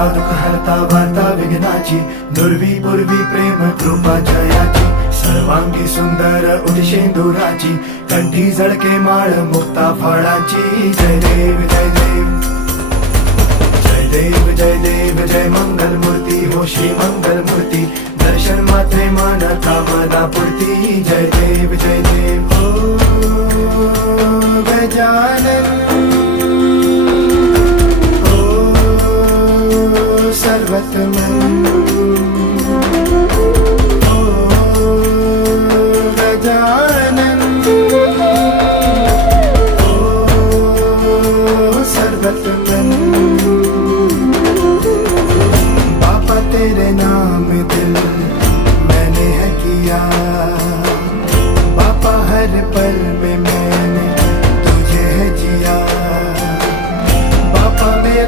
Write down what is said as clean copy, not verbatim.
हरता दुःख हरता वार्ता विघ्नाची, दुर्वी पूर्वी प्रेम कृपा जयाची, सर्वांगी सुंदर उदिशेंदुराची, कंठी झळके माळ मुक्ता फळाची. जय देव जय देव जय देव जय देव जय मंगल मूर्ती हो श्री मंगल मूर्ती, दर्शन मात्रे मन कामना पूर्ती. जय देव जय देव हो गजानन हो सर्वतमन.